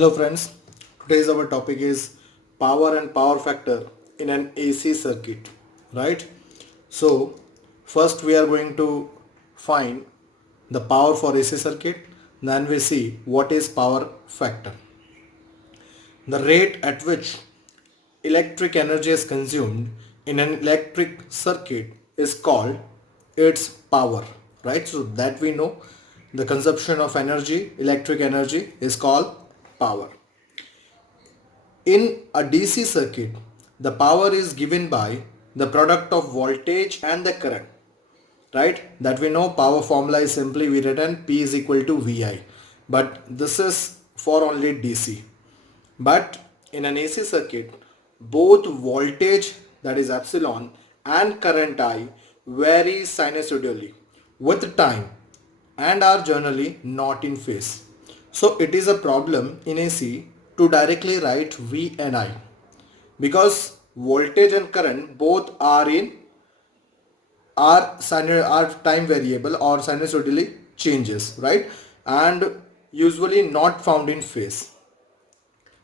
Hello friends, today's our topic is power and power factor in an AC circuit, right? So first we are going to find the power for AC circuit, then we see what is power factor. The rate at which electric energy is consumed in an electric circuit is called its power, right? So that we know the consumption of energy, electric energy is called power. In a DC circuit, the power is given by the product of voltage and the current, right? That we know power formula is simply we written P is equal to VI, but this is for only DC. But in an AC circuit, both voltage, that is epsilon, and current I vary sinusoidally with time and are generally not in phase. So it is a problem in AC to directly write V and I because voltage and current both are time variable or sinusoidally changes, right? And usually not found in phase.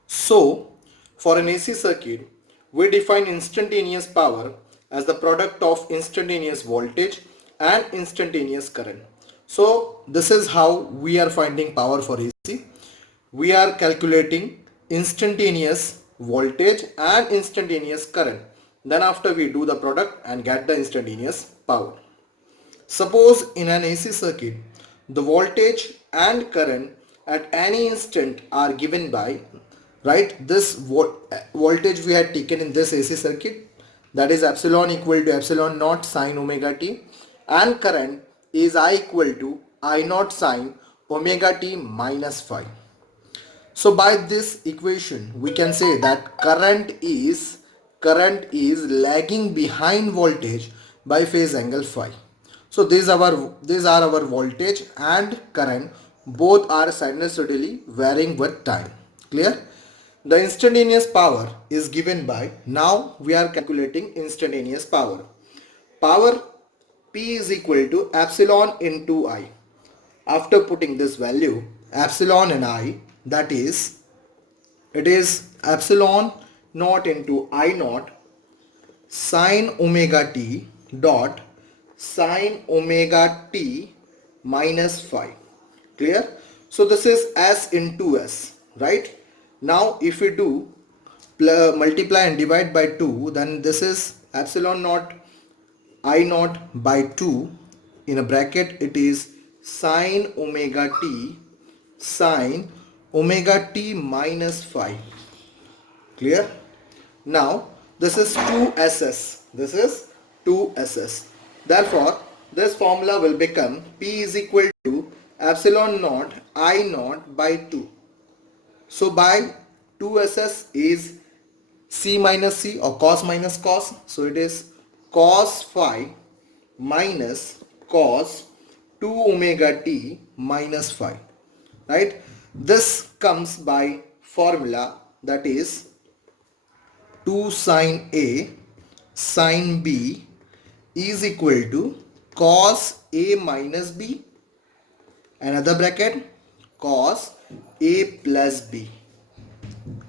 So, for an AC circuit, we define instantaneous power as the product of instantaneous voltage and instantaneous current. So, this is how we are finding power for AC. We are calculating instantaneous voltage and instantaneous current. Then after we do the product and get the instantaneous power. Suppose in an AC circuit, the voltage and current at any instant are given by, right, this voltage we had taken in this AC circuit, that is epsilon equal to epsilon naught sine omega t, and current is I equal to I naught sine omega t minus phi. So by this equation we can say that current is lagging behind voltage by phase angle phi. So these are our voltage and current, both are sinusoidally varying with time. Clear? The instantaneous power is given by, now we are calculating instantaneous power. Power P is equal to epsilon into I. After putting this value epsilon and I, that is, it is epsilon naught into I naught sine omega t dot sine omega t minus phi. Clear? So this is S into S, right? Now if we do multiply and divide by 2, then this is epsilon naught I naught by 2, in a bracket it is sine omega t minus phi. Clear? Now this is 2ss. This is 2ss. Therefore, this formula will become P is equal to epsilon naught I naught by 2. So by 2ss is C minus C or cos minus cos. So it is cos phi minus cos 2 omega t minus phi. Right? This comes by formula, that is 2 sine A sine B is equal to cos A minus B, another bracket cos A plus B.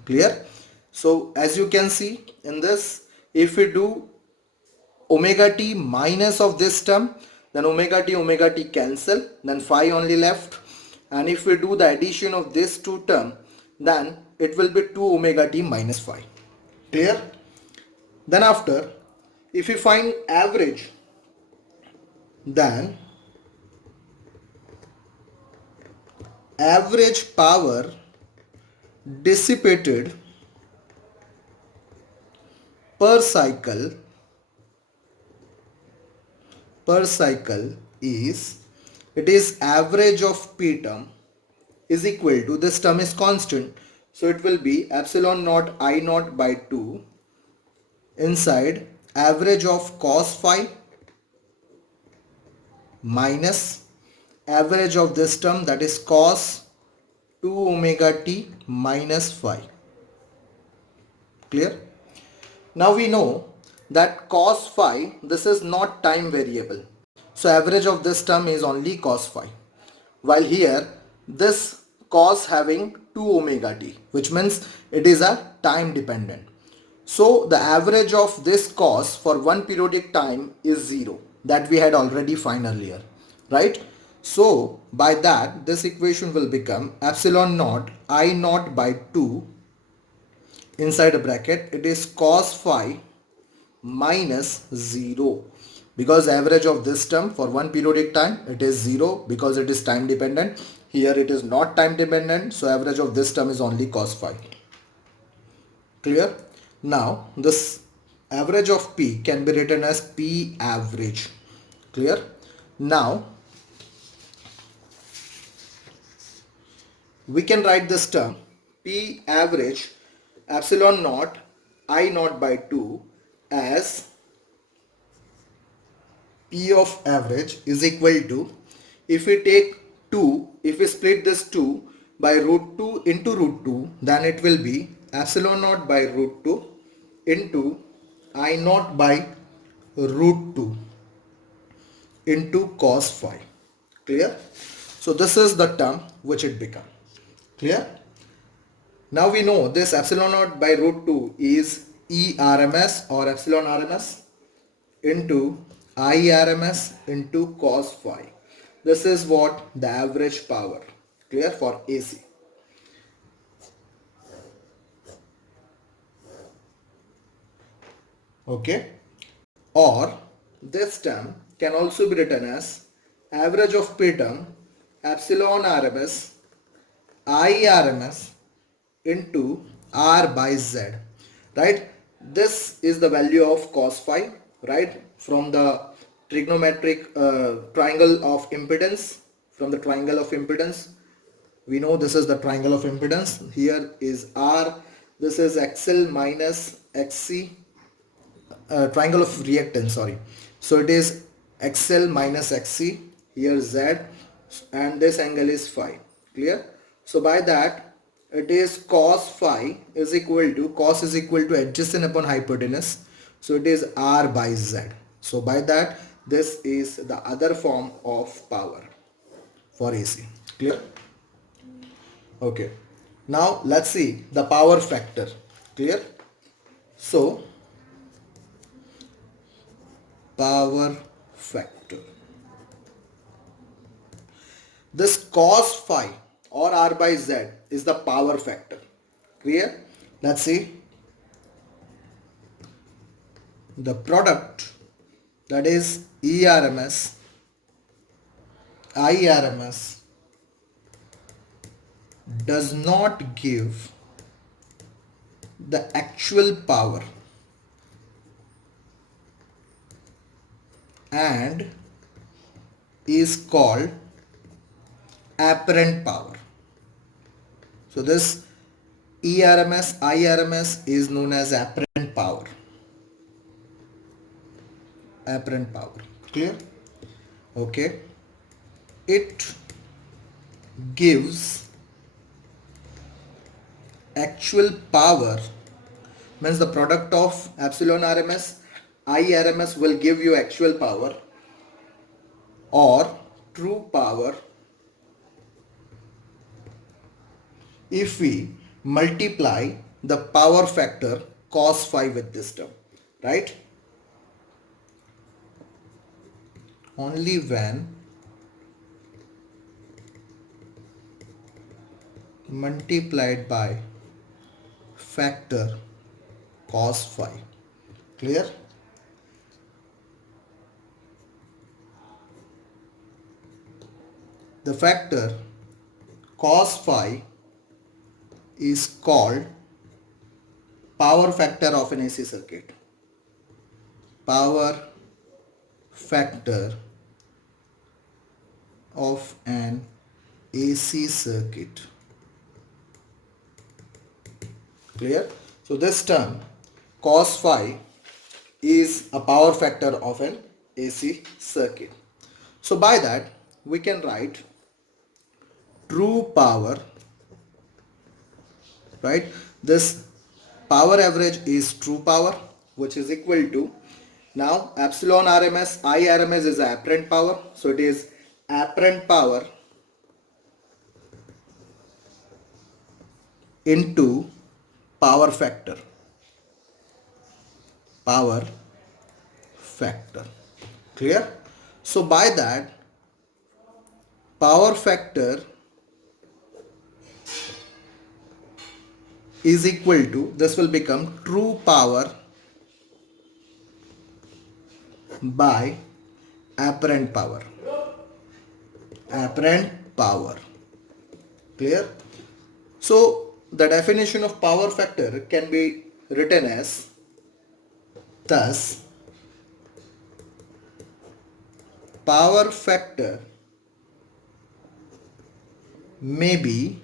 Clear? So as you can see in this, if we do omega t minus of this term, then omega t cancel, then phi only left, and if we do the addition of this two term, then it will be 2 omega t minus phi. Clear? Then after, if you find average, then average power dissipated per cycle is, it is average of P term is equal to, this term is constant, so it will be epsilon naught I naught by 2 inside average of cos phi minus average of this term, that is cos 2 omega t minus phi. Clear? Now we know that cos phi, this is not time variable. So average of this term is only cos phi. While here this cos having 2 omega t, which means it is a time dependent. So the average of this cos for one periodic time is 0, that we had already found earlier, right? So by that, this equation will become epsilon naught I naught by 2 inside a bracket, it is cos phi minus 0, because average of this term for one periodic time, it is 0 because it is time dependent. Here it is not time dependent, so average of this term is only cos phi. Clear? Now this average of P can be written as P average. Clear? Now we can write this term P average epsilon naught I naught by 2 as P of average is equal to, if we take 2, if we split this 2 by root 2 into root 2, then it will be epsilon naught by root 2 into I naught by root 2 into cos phi. Clear? So this is the term which it becomes. Clear? Now we know this epsilon naught by root 2 is ERMS or epsilon RMS into IRMS into cos phi. This is what the average power. Clear? For AC. Okay? Or this term can also be written as average of P term epsilon RMS IRMS into R by Z, right? This is the value of cos phi, right? From the trigonometric triangle of impedance, from the triangle of impedance, we know this is the triangle of impedance. Here is R, this is XL minus XC, triangle of reactance, sorry. So it is XL minus XC, here Z, and this angle is phi. Clear? So by that, it is cos phi is equal to, cos is equal to adjacent upon hypotenuse. So it is R by Z. So by that, this is the other form of power for AC. Clear? Okay. Now let's see the power factor. Clear? So power factor. This cos phi or R by Z is the power factor. Clear? Let's see. The product, that is ERMS, IRMS, does not give the actual power and is called apparent power. So this ERMS, IRMS is known as apparent power. Apparent power. Clear? Okay. It gives actual power, means the product of epsilon RMS, IRMS will give you actual power or true power if we multiply the power factor cos phi with this term, right? Only when multiplied by factor cos phi. Clear? The factor cos phi is called power factor of an AC circuit. Power factor of an AC circuit. Clear? So this term cos phi is a power factor of an AC circuit. So by that we can write true power, right? This power average is true power, which is equal to, now epsilon RMS, IRMS is apparent power. So it is apparent power into power factor. Power factor. Clear? So by that, power factor is equal to, this will become true power by apparent power. Apparent power. Clear? So the definition of power factor can be written as, thus power factor may be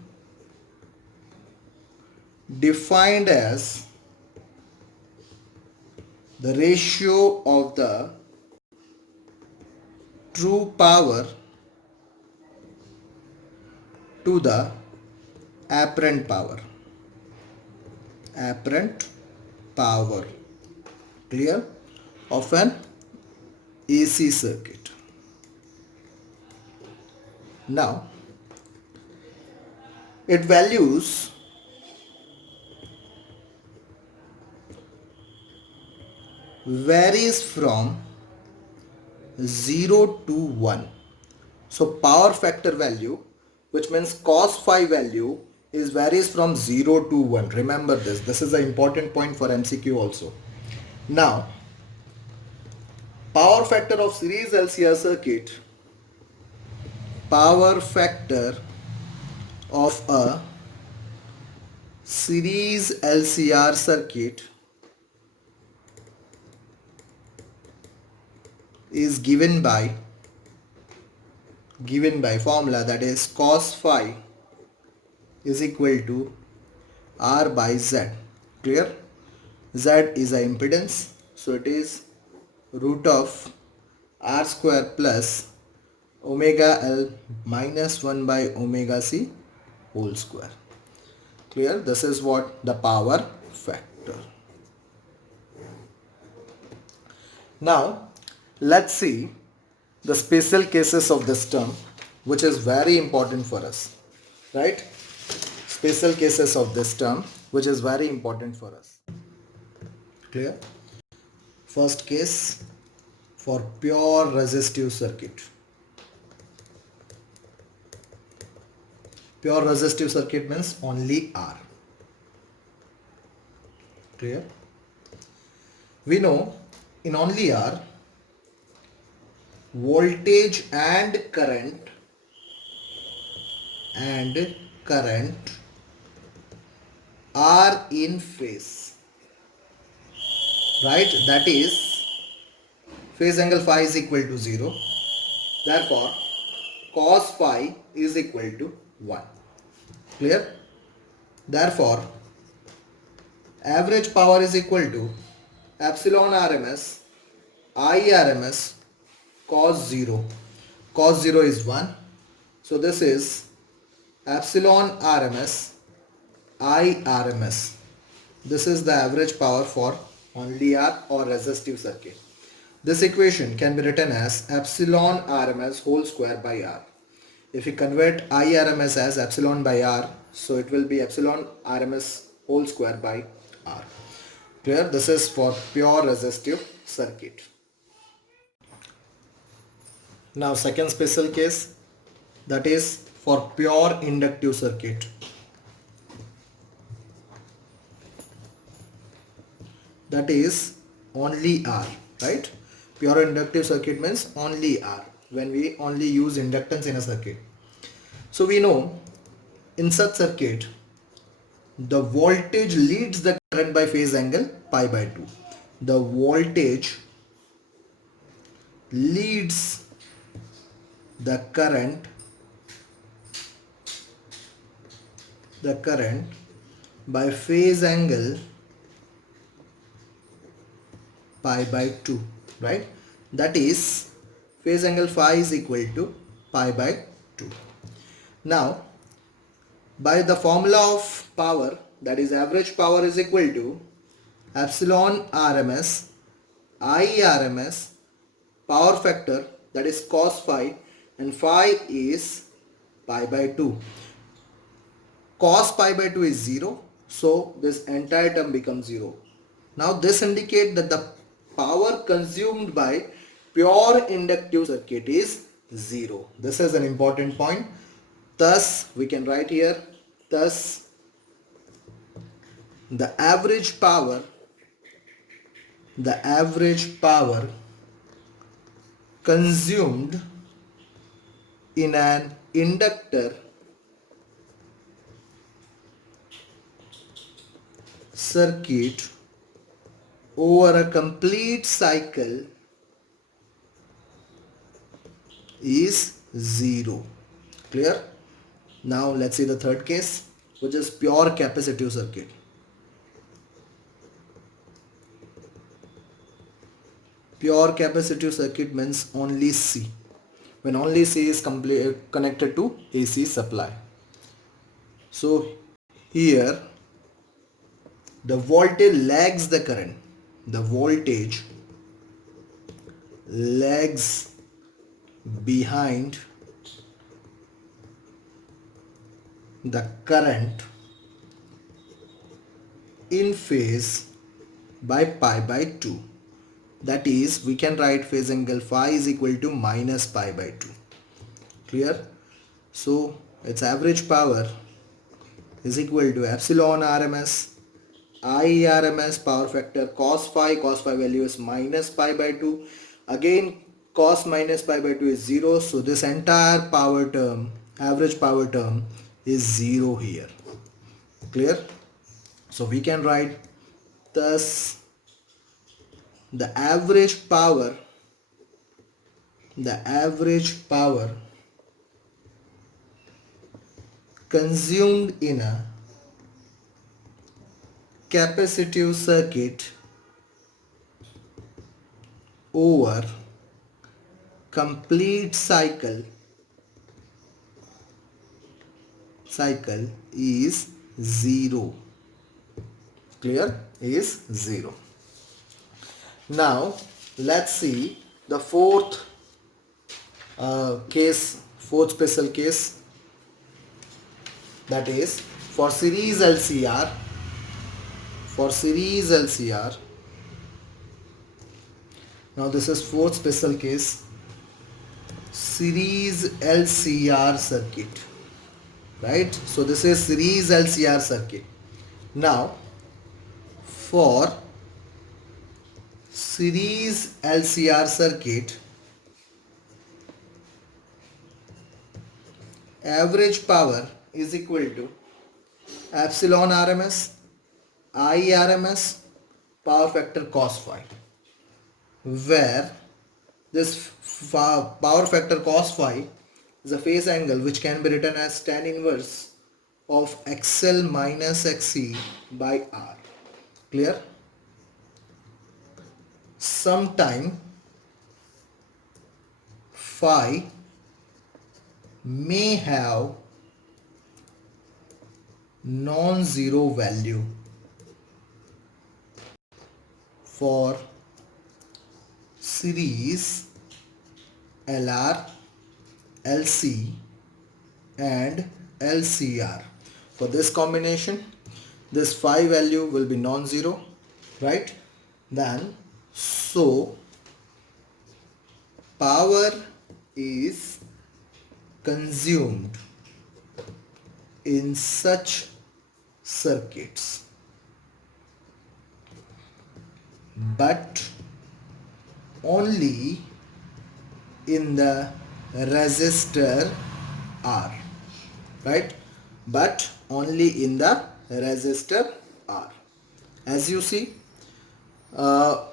defined as the ratio of the true power to the apparent power. Apparent power. Clear? Of an AC circuit. Now, it values varies from 0 to 1. So power factor value, which means cos phi value, is varies from 0 to 1. Remember this. This is an important point for MCQ also. Now, power factor of series LCR circuit, power factor of a series LCR circuit is given by formula, that is cos phi is equal to R by Z. Clear? Z is a impedance, so it is root of R square plus omega L minus 1 by omega C whole square. Clear? This is what the power factor. Now let's see the special cases of this term, which is very important for us, right? Special cases of this term, which is very important for us. Clear? First case, for pure resistive circuit. Pure resistive circuit means only R. Clear? We know in only R, voltage and current are in phase, right? That is, phase angle phi is equal to 0. Therefore cos phi is equal to 1. Clear? Therefore average power is equal to epsilon RMS I RMS cos 0. Cos 0 is 1. So this is epsilon RMS I RMS. This is the average power for only R or resistive circuit. This equation can be written as epsilon RMS whole square by R. If you convert I RMS as epsilon by R, so it will be epsilon RMS whole square by R. Clear? This is for pure resistive circuit. Now second special case, that is for pure inductive circuit. That is only R, right? Pure inductive circuit means only R, when we only use inductance in a circuit. So we know in such circuit, the voltage leads the current by phase angle pi by 2. The voltage leads the current by phase angle pi by 2, right? That is, phase angle phi is equal to pi by 2. Now by the formula of power, that is average power is equal to epsilon RMS I RMS power factor, that is cos phi, and phi is pi by 2. cos pi by 2 is 0. So this entire term becomes 0. Now this indicates that the power consumed by pure inductive circuit is 0. This is an important point. Thus we can write here, thus the average power consumed in an inductor circuit over a complete cycle is 0. Clear? Now let's see the third case, which is pure capacitive circuit. Pure capacitive circuit means only C. When only C is connected to AC supply. So here the voltage lags the current. The voltage lags behind the current in phase by pi by 2. That is, we can write phase angle phi is equal to minus pi by 2. Clear? So its average power is equal to epsilon RMS I RMS power factor cos phi value is minus pi by 2. Again cos minus pi by 2 is 0. So this entire power term, average power term is 0 here. Clear? So we can write thus the average power consumed in a capacitive circuit over complete cycle is 0. Clear? Is 0. Now let's see the fourth special case, that is for series LCR. Now this is fourth special case, series LCR circuit, right? So this is series LCR circuit. Now for series LCR circuit, average power is equal to epsilon RMS I RMS power factor cos phi, where this power factor cos phi is a phase angle which can be written as tan inverse of XL minus XC by R. Clear? Sometime phi may have non-zero value for series LR, LC and LCR. For this combination, this phi value will be non-zero, right? Then so power is consumed in such circuits, but only in the resistor R, right? But only in the resistor R. As you see,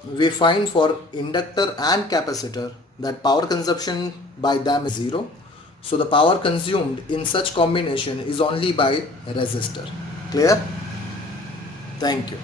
we find for inductor and capacitor that power consumption by them is 0. So the power consumed in such combination is only by resistor. Clear? Thank you.